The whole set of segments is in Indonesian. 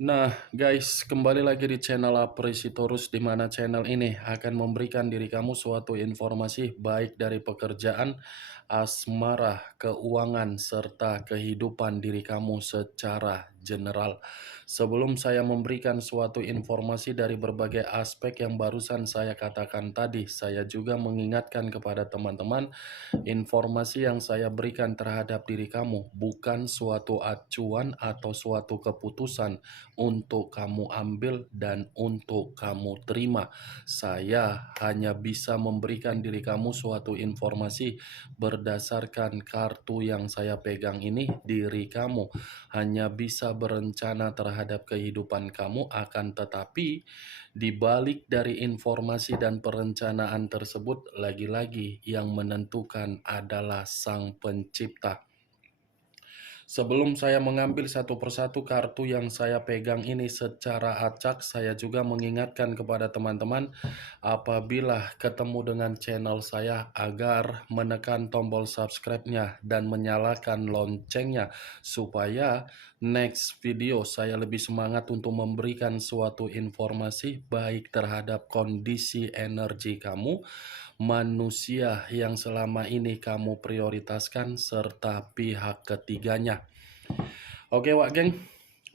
Nah, guys, kembali lagi di channel Apresitorus, di mana channel ini akan memberikan diri kamu suatu informasi baik dari pekerjaan, asmara, keuangan, serta kehidupan diri kamu secara general. Sebelum saya memberikan suatu informasi dari berbagai aspek yang barusan saya katakan tadi, saya juga mengingatkan kepada teman-teman, informasi yang saya berikan terhadap diri kamu bukan suatu acuan atau suatu keputusan untuk kamu ambil dan untuk kamu terima. Saya hanya bisa memberikan diri kamu suatu informasi berdasarkan kartu yang saya pegang ini. Diri kamu hanya bisa berencana terhadap kehidupan kamu, akan tetapi di balik dari informasi dan perencanaan tersebut, lagi-lagi yang menentukan adalah Sang Pencipta. Sebelum saya mengambil satu persatu kartu yang saya pegang ini secara acak, saya juga mengingatkan kepada teman-teman, apabila ketemu dengan channel saya, agar menekan tombol subscribe-nya dan menyalakan loncengnya, supaya next video saya lebih semangat untuk memberikan suatu informasi baik terhadap kondisi energi kamu, manusia yang selama ini kamu prioritaskan, serta pihak ketiganya. Oke Wak Geng,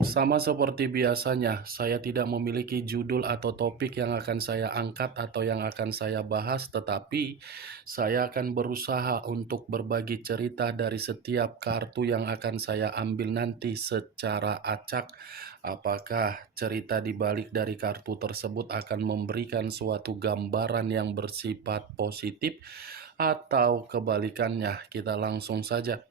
sama seperti biasanya, saya tidak memiliki judul atau topik yang akan saya angkat atau yang akan saya bahas, tetapi saya akan berusaha untuk berbagi cerita dari setiap kartu yang akan saya ambil nanti secara acak. Apakah cerita di balik dari kartu tersebut akan memberikan suatu gambaran yang bersifat positif atau kebalikannya? Kita langsung saja.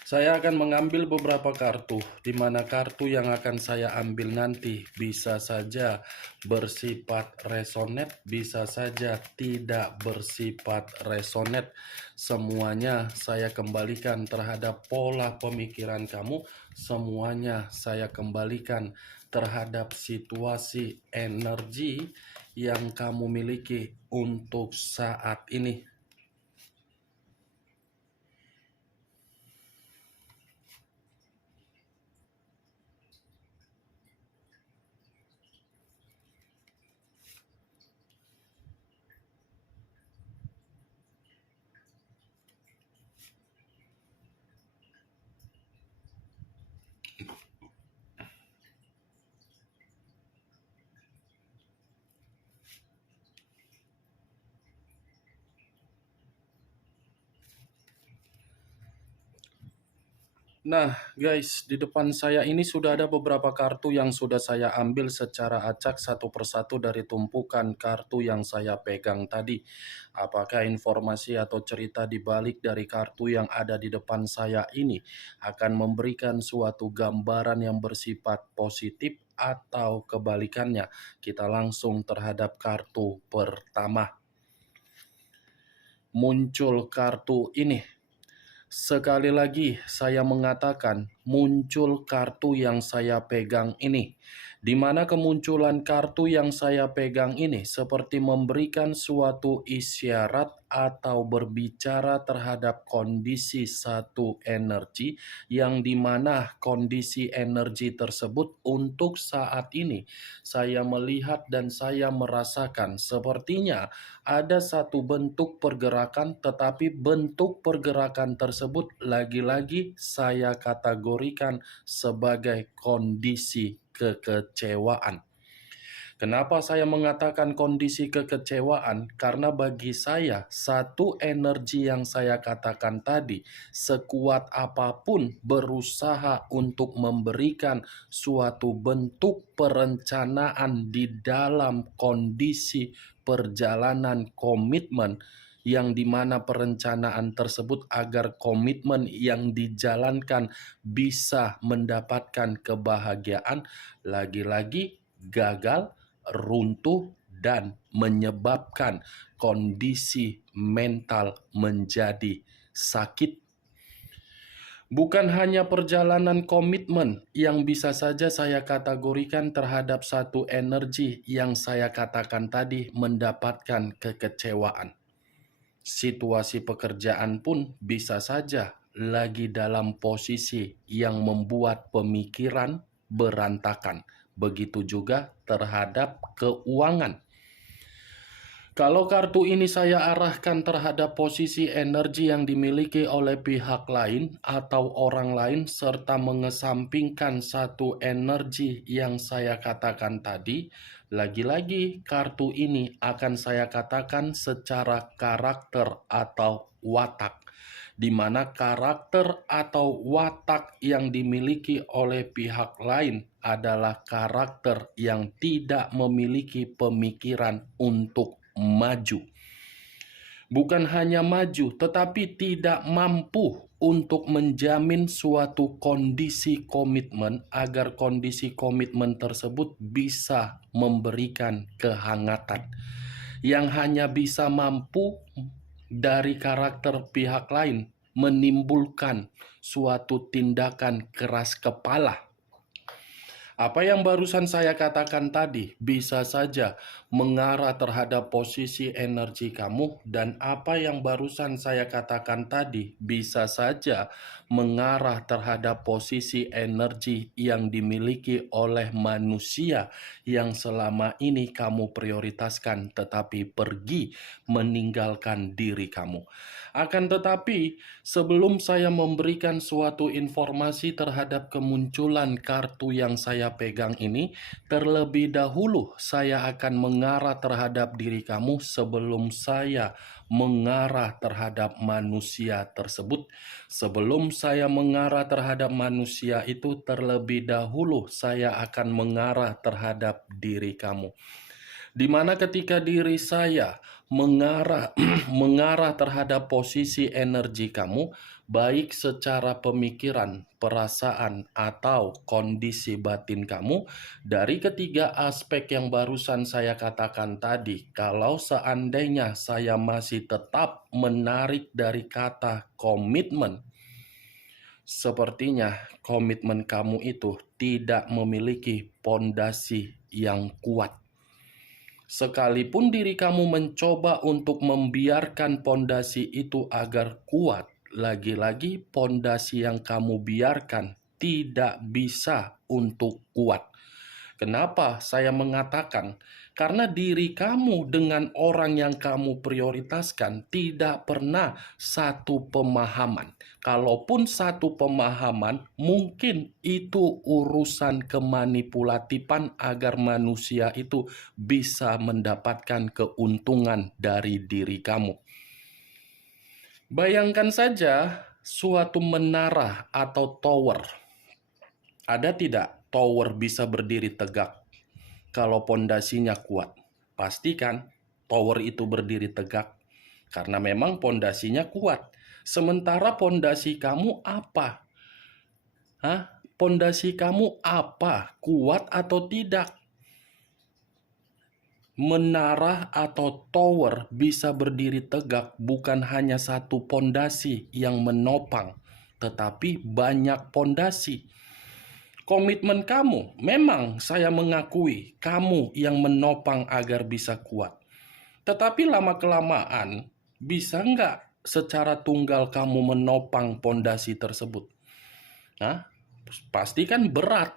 Saya akan mengambil beberapa kartu, di mana kartu yang akan saya ambil nanti bisa saja bersifat resonate, bisa saja tidak bersifat resonate. Semuanya saya kembalikan terhadap pola pemikiran kamu, semuanya saya kembalikan terhadap situasi energi yang kamu miliki untuk saat ini. Nah, guys, di depan saya ini sudah ada beberapa kartu yang sudah saya ambil secara acak satu persatu dari tumpukan kartu yang saya pegang tadi. Apakah informasi atau cerita di balik dari kartu yang ada di depan saya ini akan memberikan suatu gambaran yang bersifat positif atau kebalikannya? Kita langsung terhadap kartu pertama. Muncul kartu ini. Sekali lagi saya mengatakan, muncul kartu yang saya pegang ini. Di mana kemunculan kartu yang saya pegang ini seperti memberikan suatu isyarat atau berbicara terhadap kondisi satu energi, yang dimana kondisi energi tersebut untuk saat ini saya melihat dan saya merasakan sepertinya ada satu bentuk pergerakan, tetapi bentuk pergerakan tersebut lagi-lagi saya kategorikan sebagai kondisi kekecewaan. Kenapa saya mengatakan kondisi kekecewaan? Karena bagi saya, satu energi yang saya katakan tadi, sekuat apapun berusaha untuk memberikan suatu bentuk perencanaan di dalam kondisi perjalanan komitmen, yang dimana perencanaan tersebut agar komitmen yang dijalankan bisa mendapatkan kebahagiaan, lagi-lagi gagal, runtuh, dan menyebabkan kondisi mental menjadi sakit. Bukan hanya perjalanan komitmen yang bisa saja saya kategorikan terhadap satu energi yang saya katakan tadi mendapatkan kekecewaan. Situasi pekerjaan pun bisa saja lagi dalam posisi yang membuat pemikiran berantakan. Begitu juga terhadap keuangan. Kalau kartu ini saya arahkan terhadap posisi energi yang dimiliki oleh pihak lain atau orang lain serta mengesampingkan satu energi yang saya katakan tadi, lagi-lagi kartu ini akan saya katakan secara karakter atau watak, di mana karakter atau watak yang dimiliki oleh pihak lain adalah karakter yang tidak memiliki pemikiran untuk maju. Bukan hanya maju, tetapi tidak mampu untuk menjamin suatu kondisi komitmen agar kondisi komitmen tersebut bisa memberikan kehangatan. Yang hanya bisa mampu dari karakter pihak lain menimbulkan suatu tindakan keras kepala. Apa yang barusan saya katakan tadi bisa saja mengarah terhadap posisi energi kamu, dan apa yang barusan saya katakan tadi bisa saja mengarah terhadap posisi energi yang dimiliki oleh manusia yang selama ini kamu prioritaskan tetapi pergi meninggalkan diri kamu. Akan tetapi, sebelum saya memberikan suatu informasi terhadap kemunculan kartu yang saya pegang ini, terlebih dahulu saya akan mengarah terhadap diri kamu sebelum saya mengarah terhadap manusia tersebut. Sebelum saya mengarah terhadap manusia itu, terlebih dahulu saya akan mengarah terhadap diri kamu. Di mana ketika diri saya mengarah mengarah terhadap posisi energi kamu, baik secara pemikiran, perasaan, atau kondisi batin kamu, dari ketiga aspek yang barusan saya katakan tadi, kalau seandainya saya masih tetap menarik dari kata komitmen, sepertinya komitmen kamu itu tidak memiliki pondasi yang kuat. Sekalipun diri kamu mencoba untuk membiarkan pondasi itu agar kuat, lagi-lagi pondasi yang kamu biarkan tidak bisa untuk kuat. Kenapa saya mengatakan? Karena diri kamu dengan orang yang kamu prioritaskan tidak pernah satu pemahaman. Kalaupun satu pemahaman, mungkin itu urusan kemanipulatifan agar manusia itu bisa mendapatkan keuntungan dari diri kamu. Bayangkan saja suatu menara atau tower. Ada tidak tower bisa berdiri tegak kalau pondasinya kuat? Pastikan tower itu berdiri tegak karena memang pondasinya kuat. Sementara pondasi kamu apa? Pondasi kamu apa? Kuat atau tidak? Menara atau tower bisa berdiri tegak bukan hanya satu pondasi yang menopang, tetapi banyak pondasi. Komitmen kamu, memang saya mengakui kamu yang menopang agar bisa kuat. Tetapi lama-kelamaan, bisa nggak secara tunggal kamu menopang pondasi tersebut? Pastikan berat.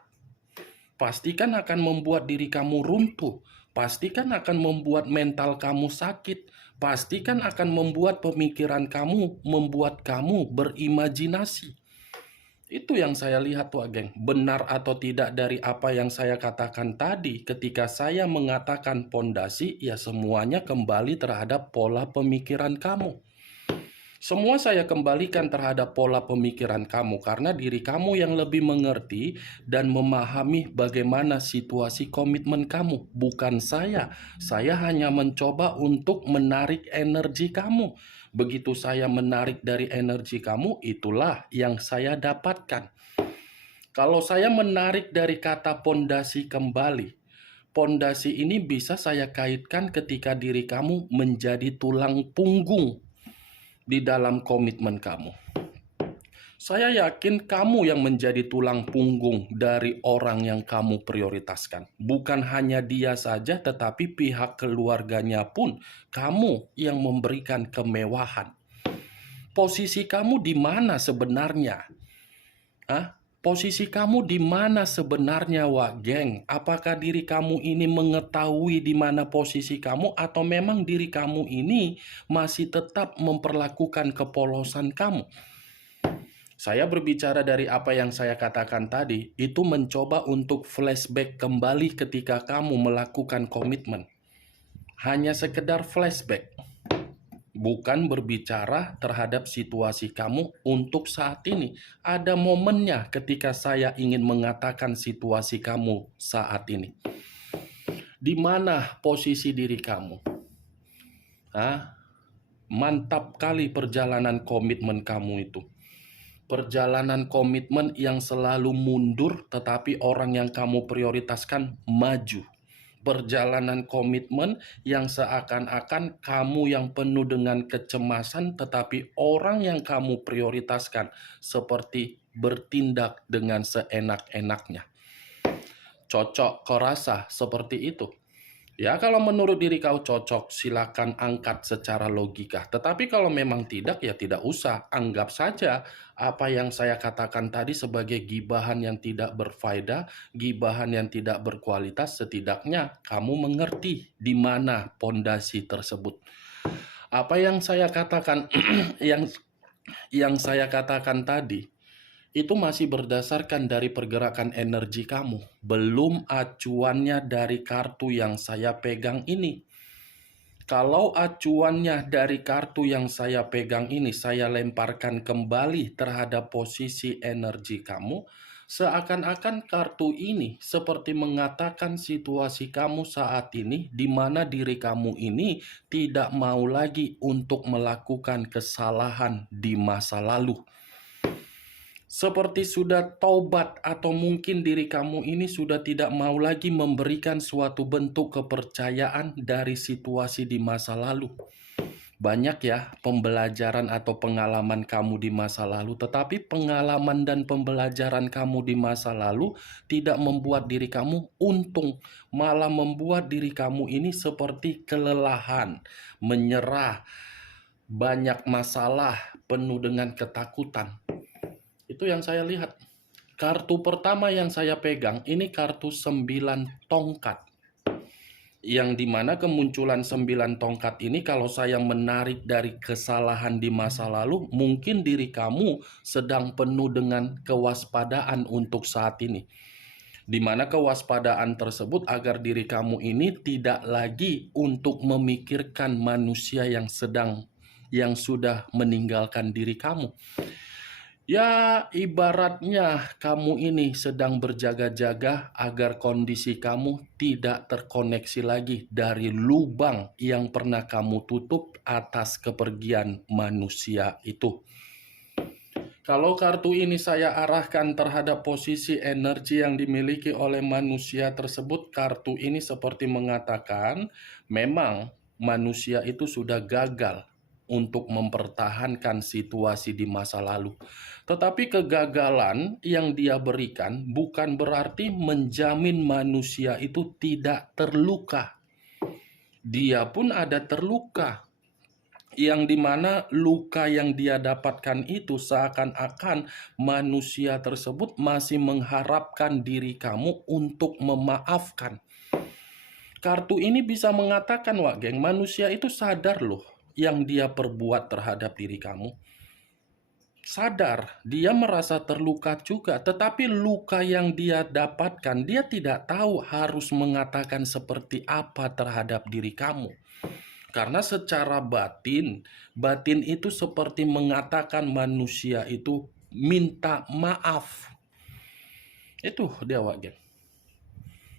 Pastikan akan membuat diri kamu runtuh. Pastikan akan membuat mental kamu sakit. Pastikan akan membuat pemikiran kamu, membuat kamu berimajinasi. Itu yang saya lihat tuh, geng. Benar atau tidak dari apa yang saya katakan tadi, ketika saya mengatakan pondasi, ya semuanya kembali terhadap pola pemikiran kamu. Semua saya kembalikan terhadap pola pemikiran kamu karena diri kamu yang lebih mengerti dan memahami bagaimana situasi komitmen kamu, bukan saya. Saya hanya mencoba untuk menarik energi kamu. Begitu saya menarik dari energi kamu, itulah yang saya dapatkan. Kalau saya menarik dari kata pondasi kembali, pondasi ini bisa saya kaitkan ketika diri kamu menjadi tulang punggung di dalam komitmen kamu. Saya yakin kamu yang menjadi tulang punggung dari orang yang kamu prioritaskan. Bukan hanya dia saja, tetapi pihak keluarganya pun kamu yang memberikan kemewahan. Posisi kamu di mana sebenarnya? Posisi kamu di mana sebenarnya, Wak Geng? Apakah diri kamu ini mengetahui di mana posisi kamu atau memang diri kamu ini masih tetap memperlakukan kepolosan kamu? Saya berbicara dari apa yang saya katakan tadi, itu mencoba untuk flashback kembali ketika kamu melakukan komitmen. Hanya sekedar flashback. Bukan berbicara terhadap situasi kamu untuk saat ini. Ada momennya ketika saya ingin mengatakan situasi kamu saat ini. Di mana posisi diri kamu? Mantap kali perjalanan komitmen kamu itu. Perjalanan komitmen yang selalu mundur, tetapi orang yang kamu prioritaskan maju. Perjalanan komitmen yang seakan-akan kamu yang penuh dengan kecemasan, tetapi orang yang kamu prioritaskan seperti bertindak dengan seenak-enaknya. Cocok kau rasa seperti itu? Ya, kalau menurut diri kau cocok, silakan angkat secara logika. Tetapi kalau memang tidak, ya tidak usah. Anggap saja apa yang saya katakan tadi sebagai gibahan yang tidak berfaedah, gibahan yang tidak berkualitas. Setidaknya kamu mengerti di mana pondasi tersebut. Apa yang saya katakan, yang saya katakan tadi, itu masih berdasarkan dari pergerakan energi kamu, belum acuannya dari kartu yang saya pegang ini. Kalau acuannya dari kartu yang saya pegang ini, saya lemparkan kembali terhadap posisi energi kamu, seakan-akan kartu ini seperti mengatakan situasi kamu saat ini, di mana diri kamu ini tidak mau lagi untuk melakukan kesalahan di masa lalu. Seperti sudah taubat atau mungkin diri kamu ini sudah tidak mau lagi memberikan suatu bentuk kepercayaan dari situasi di masa lalu. Banyak ya pembelajaran atau pengalaman kamu di masa lalu, tetapi pengalaman dan pembelajaran kamu di masa lalu tidak membuat diri kamu untung, malah membuat diri kamu ini seperti kelelahan, menyerah, banyak masalah, penuh dengan ketakutan. Itu yang saya lihat. Kartu pertama yang saya pegang ini kartu 9 tongkat. Yang dimana kemunculan 9 tongkat ini kalau saya menarik dari kesalahan di masa lalu, mungkin diri kamu sedang penuh dengan kewaspadaan untuk saat ini. Di mana kewaspadaan tersebut agar diri kamu ini tidak lagi untuk memikirkan manusia yang sudah meninggalkan diri kamu. Ya, ibaratnya kamu ini sedang berjaga-jaga agar kondisi kamu tidak terkoneksi lagi dari lubang yang pernah kamu tutup atas kepergian manusia itu. Kalau kartu ini saya arahkan terhadap posisi energi yang dimiliki oleh manusia tersebut, kartu ini seperti mengatakan memang manusia itu sudah gagal untuk mempertahankan situasi di masa lalu. Tetapi kegagalan yang dia berikan bukan berarti menjamin manusia itu tidak terluka. Dia pun ada terluka, yang dimana luka yang dia dapatkan itu seakan-akan manusia tersebut masih mengharapkan diri kamu untuk memaafkan. Kartu ini bisa mengatakan, Wak Geng, manusia itu sadar loh yang dia perbuat terhadap diri kamu. Sadar, dia merasa terluka juga, tetapi luka yang dia dapatkan, dia tidak tahu harus mengatakan seperti apa terhadap diri kamu. Karena secara batin itu seperti mengatakan manusia itu minta maaf. Itu dia, Wak Geng.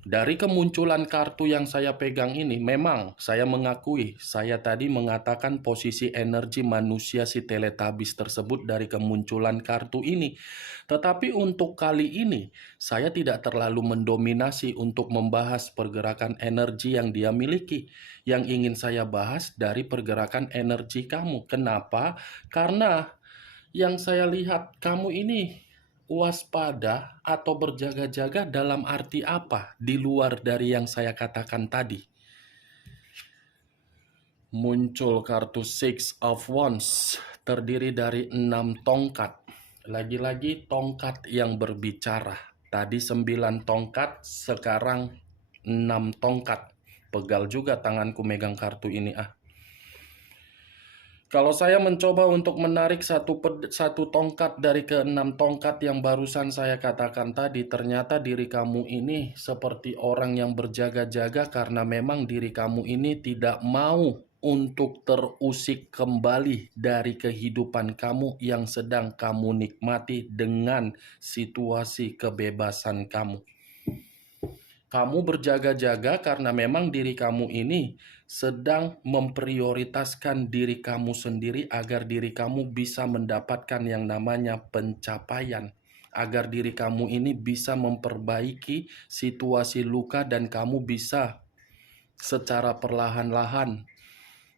Dari kemunculan kartu yang saya pegang ini, memang saya mengakui, saya tadi mengatakan posisi energi manusia si Teletubbies tersebut dari kemunculan kartu ini. Tetapi untuk kali ini, saya tidak terlalu mendominasi untuk membahas pergerakan energi yang dia miliki. Yang ingin saya bahas dari pergerakan energi kamu. Kenapa? Karena yang saya lihat kamu ini waspada atau berjaga-jaga dalam arti apa di luar dari yang saya katakan tadi. Muncul kartu Six of Wands terdiri dari 6 tongkat. Lagi-lagi tongkat yang berbicara. Tadi 9 tongkat, sekarang 6 tongkat. Pegal juga tanganku megang kartu ini ah. Kalau saya mencoba untuk menarik satu tongkat dari ke-6 tongkat yang barusan saya katakan tadi, ternyata diri kamu ini seperti orang yang berjaga-jaga karena memang diri kamu ini tidak mau untuk terusik kembali dari kehidupan kamu yang sedang kamu nikmati dengan situasi kebebasan kamu. Kamu berjaga-jaga karena memang diri kamu ini sedang memprioritaskan diri kamu sendiri agar diri kamu bisa mendapatkan yang namanya pencapaian. Agar diri kamu ini bisa memperbaiki situasi luka dan kamu bisa secara perlahan-lahan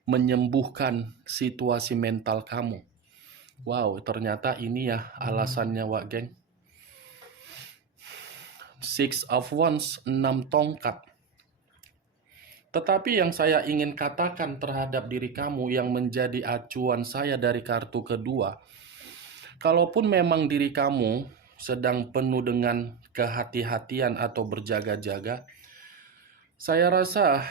menyembuhkan situasi mental kamu. Wow, ternyata ini ya alasannya, Wak Geng. Six of Wands, 6 tongkat. Tetapi yang saya ingin katakan terhadap diri kamu yang menjadi acuan saya dari kartu kedua, kalaupun memang diri kamu sedang penuh dengan kehati-hatian atau berjaga-jaga, saya rasa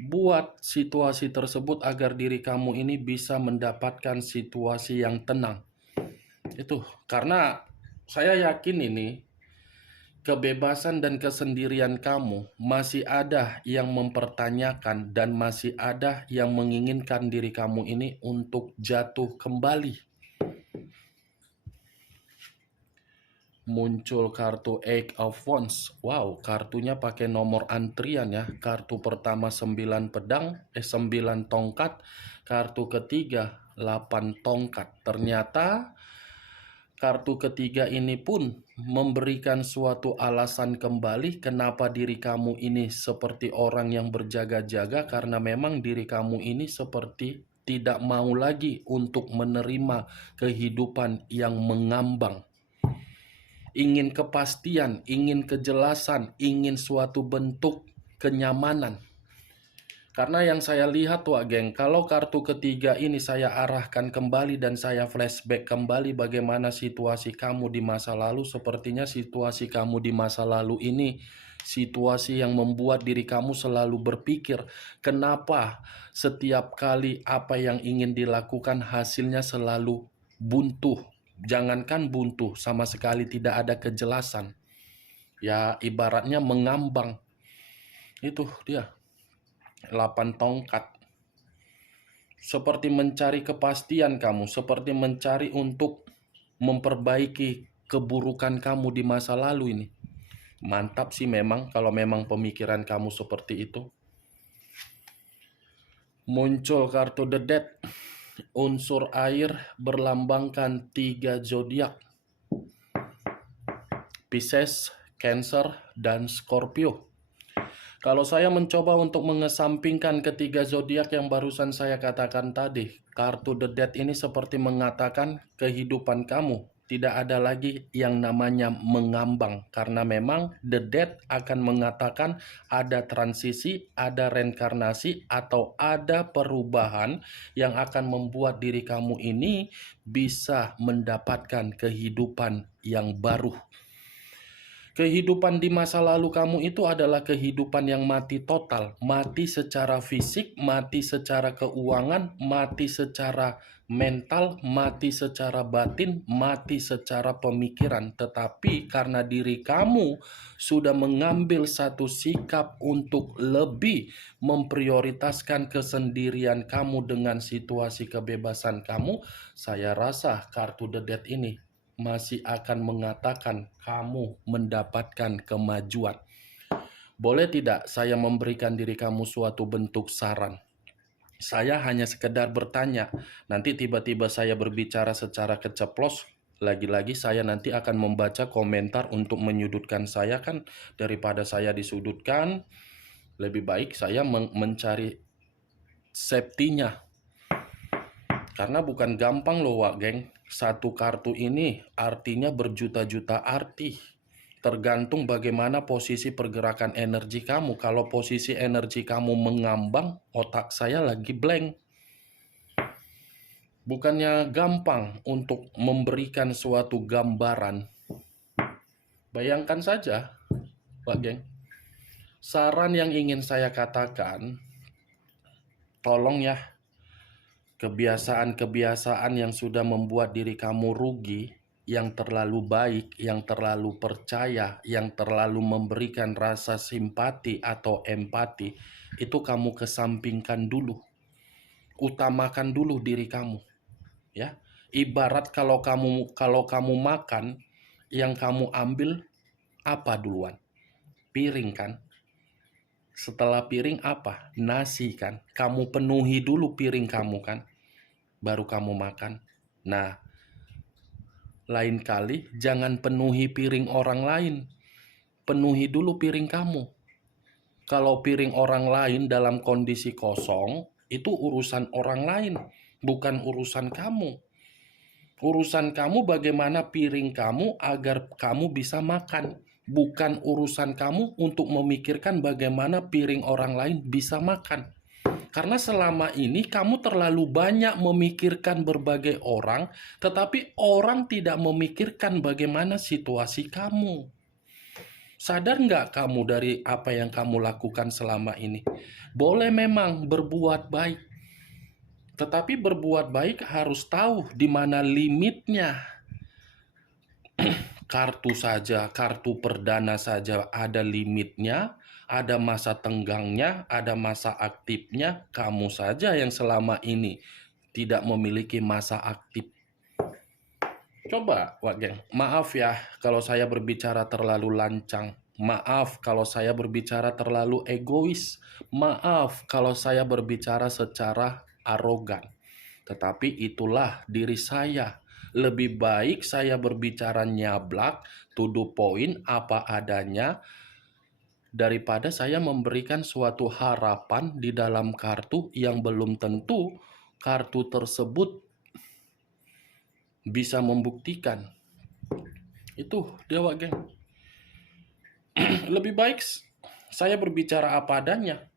buat situasi tersebut agar diri kamu ini bisa mendapatkan situasi yang tenang. Itu karena saya yakin ini kebebasan dan kesendirian kamu masih ada yang mempertanyakan dan masih ada yang menginginkan diri kamu ini untuk jatuh kembali. Muncul kartu Eight of Wands. Wow, kartunya pakai nomor antrian ya. Kartu pertama 9 tongkat, kartu ketiga 8 tongkat. Ternyata kartu ketiga ini pun memberikan suatu alasan kembali kenapa diri kamu ini seperti orang yang berjaga-jaga, karena memang diri kamu ini seperti tidak mau lagi untuk menerima kehidupan yang mengambang. Ingin kepastian, ingin kejelasan, ingin suatu bentuk kenyamanan. Karena yang saya lihat Wak Geng, kalau kartu ketiga ini saya arahkan kembali dan saya flashback kembali bagaimana situasi kamu di masa lalu, sepertinya situasi kamu di masa lalu ini situasi yang membuat diri kamu selalu berpikir, kenapa setiap kali apa yang ingin dilakukan hasilnya selalu buntu. Jangankan buntu, sama sekali tidak ada kejelasan. Ya ibaratnya mengambang. Itu dia. 8 tongkat. Seperti mencari kepastian kamu, seperti mencari untuk memperbaiki keburukan kamu di masa lalu ini. Mantap sih memang kalau memang pemikiran kamu seperti itu. Muncul kartu The Death. Unsur air berlambangkan 3 zodiak. Pisces, Cancer, dan Scorpio. Kalau saya mencoba untuk mengesampingkan ketiga zodiak yang barusan saya katakan tadi, kartu The Death ini seperti mengatakan kehidupan kamu tidak ada lagi yang namanya mengambang, karena memang The Death akan mengatakan ada transisi, ada reinkarnasi, atau ada perubahan yang akan membuat diri kamu ini bisa mendapatkan kehidupan yang baru. Kehidupan di masa lalu kamu itu adalah kehidupan yang mati total, mati secara fisik, mati secara keuangan, mati secara mental, mati secara batin, mati secara pemikiran. Tetapi karena diri kamu sudah mengambil satu sikap untuk lebih memprioritaskan kesendirian kamu dengan situasi kebebasan kamu, saya rasa kartu The Death ini masih akan mengatakan kamu mendapatkan kemajuan. Boleh tidak saya memberikan diri kamu suatu bentuk saran? Saya hanya sekedar bertanya, nanti tiba-tiba saya berbicara secara keceplos, lagi-lagi saya nanti akan membaca komentar untuk menyudutkan saya, kan daripada saya disudutkan, lebih baik saya mencari safety-nya. Karena bukan gampang loh Wak Geng. Satu kartu ini artinya berjuta-juta arti. Tergantung bagaimana posisi pergerakan energi kamu. Kalau posisi energi kamu mengambang, otak saya lagi blank. Bukannya gampang untuk memberikan suatu gambaran. Bayangkan saja, Pak Geng. Saran yang ingin saya katakan, tolong ya, kebiasaan-kebiasaan yang sudah membuat diri kamu rugi, yang terlalu baik, yang terlalu percaya, yang terlalu memberikan rasa simpati atau empati, itu kamu kesampingkan dulu. Utamakan dulu diri kamu, ya. Ibarat kalau kamu makan, yang kamu ambil apa duluan? Piring kan? Setelah piring apa? Nasi kan? Kamu penuhi dulu piring kamu kan? Baru kamu makan. Nah, lain kali jangan penuhi piring orang lain. Penuhi dulu piring kamu. Kalau piring orang lain dalam kondisi kosong, itu urusan orang lain, bukan urusan kamu. Urusan kamu bagaimana piring kamu agar kamu bisa makan. Bukan urusan kamu untuk memikirkan bagaimana piring orang lain bisa makan. Karena selama ini kamu terlalu banyak memikirkan berbagai orang, tetapi orang tidak memikirkan bagaimana situasi kamu. Sadar nggak kamu dari apa yang kamu lakukan selama ini? Boleh memang berbuat baik, tetapi berbuat baik harus tahu di mana limitnya. Kartu perdana saja ada limitnya, ada masa tenggangnya, ada masa aktifnya. Kamu saja yang selama ini tidak memiliki masa aktif. Coba, Wak Geng, maaf ya kalau saya berbicara terlalu lancang. Maaf kalau saya berbicara terlalu egois. Maaf kalau saya berbicara secara arogan. Tetapi itulah diri saya. Lebih baik saya berbicara nyablak, to the point, apa adanya, daripada saya memberikan suatu harapan di dalam kartu yang belum tentu kartu tersebut bisa membuktikan. Itu dia, Wak Geng. Lebih baik saya berbicara apa adanya.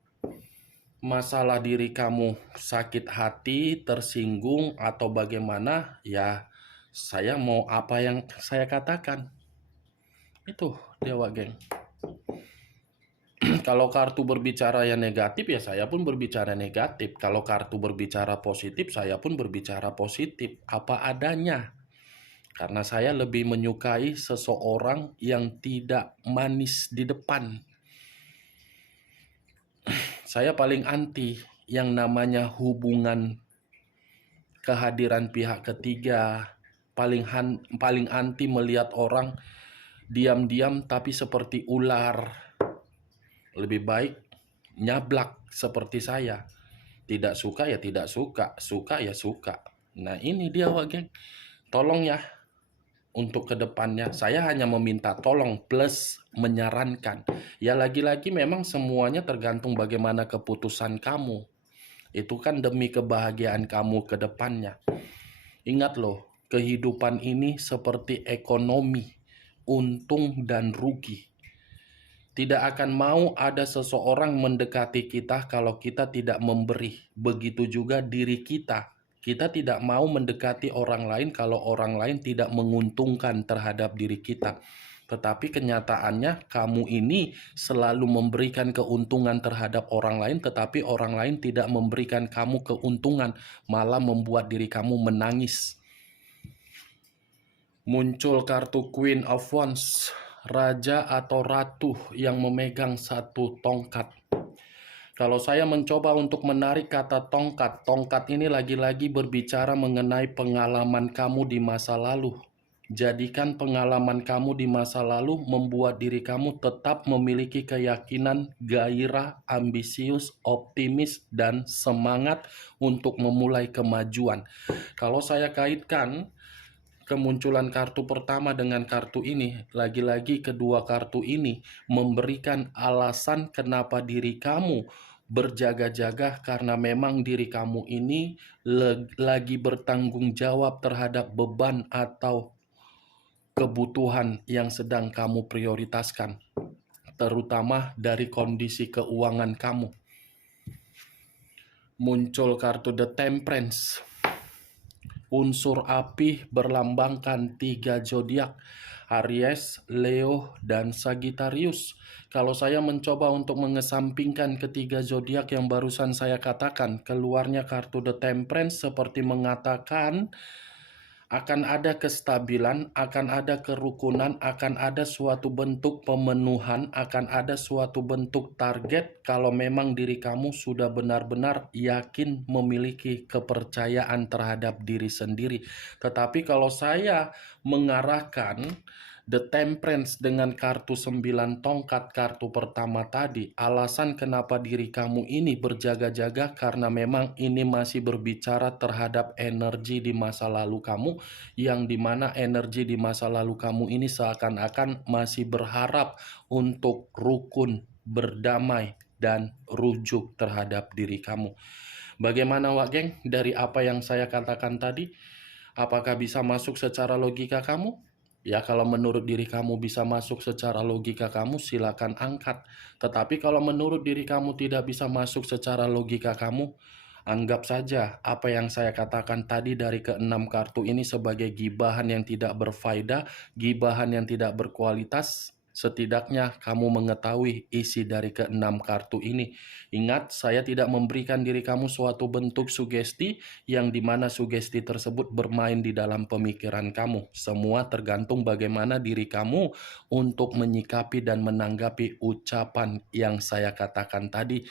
Masalah diri kamu sakit hati, tersinggung, atau bagaimana, ya saya mau apa yang saya katakan. Itu dia, Wak Geng. Kalau kartu berbicara yang negatif, ya saya pun berbicara negatif. Kalau kartu berbicara positif, saya pun berbicara positif. Apa adanya. Karena saya lebih menyukai seseorang yang tidak manis di depan. Saya paling anti yang namanya hubungan kehadiran pihak ketiga. Paling anti melihat orang diam-diam tapi seperti ular. Lebih baik nyablak seperti saya. Tidak suka ya tidak suka, suka ya suka. Nah ini dia, Wak Geng. Tolong ya, untuk kedepannya saya hanya meminta tolong plus menyarankan. Ya lagi-lagi memang semuanya tergantung bagaimana keputusan kamu. Itu kan demi kebahagiaan kamu ke depannya. Ingat loh, kehidupan ini seperti ekonomi, untung dan rugi. Tidak akan mau ada seseorang mendekati kita kalau kita tidak memberi. Begitu juga diri kita. Kita tidak mau mendekati orang lain kalau orang lain tidak menguntungkan terhadap diri kita. Tetapi kenyataannya kamu ini selalu memberikan keuntungan terhadap orang lain, tetapi orang lain tidak memberikan kamu keuntungan, malah membuat diri kamu menangis. Muncul kartu Queen of Wands, raja atau ratu yang memegang satu tongkat. Kalau saya mencoba untuk menarik kata tongkat, tongkat ini lagi-lagi berbicara mengenai pengalaman kamu di masa lalu. Jadikan pengalaman kamu di masa lalu membuat diri kamu tetap memiliki keyakinan, gairah, ambisius, optimis, dan semangat untuk memulai kemajuan. Kalau saya kaitkan kemunculan kartu pertama dengan kartu ini, lagi-lagi kedua kartu ini memberikan alasan kenapa diri kamu berjaga-jaga, karena memang diri kamu ini lagi bertanggung jawab terhadap beban atau kebutuhan yang sedang kamu prioritaskan, terutama dari kondisi keuangan kamu. Muncul kartu The Temperance. Unsur api berlambangkan 3 zodiak, Aries, Leo, dan Sagittarius. Kalau saya mencoba untuk mengesampingkan ketiga zodiak yang barusan saya katakan, keluarnya kartu The Temperance seperti mengatakan akan ada kestabilan, akan ada kerukunan, akan ada suatu bentuk pemenuhan, akan ada suatu bentuk target kalau memang diri kamu sudah benar-benar yakin memiliki kepercayaan terhadap diri sendiri. Tetapi kalau saya mengarahkan The Temperance dengan kartu 9 tongkat, kartu pertama tadi, alasan kenapa diri kamu ini berjaga-jaga karena memang ini masih berbicara terhadap energi di masa lalu kamu, yang dimana energi di masa lalu kamu ini seakan-akan masih berharap untuk rukun, berdamai, dan rujuk terhadap diri kamu. Bagaimana Wak Geng dari apa yang saya katakan tadi? Apakah bisa masuk secara logika kamu? Ya, kalau menurut diri kamu bisa masuk secara logika kamu, silakan angkat. Tetapi kalau menurut diri kamu tidak bisa masuk secara logika kamu, anggap saja apa yang saya katakan tadi dari keenam kartu ini sebagai gibahan yang tidak berfaedah, gibahan yang tidak berkualitas. Setidaknya kamu mengetahui isi dari keenam kartu ini. Ingat, saya tidak memberikan diri kamu suatu bentuk sugesti yang dimana sugesti tersebut bermain di dalam pemikiran kamu. Semua tergantung bagaimana diri kamu untuk menyikapi dan menanggapi ucapan yang saya katakan tadi.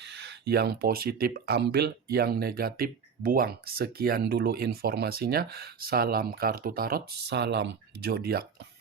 Yang positif ambil, yang negatif buang. Sekian dulu informasinya. Salam kartu tarot, salam zodiak.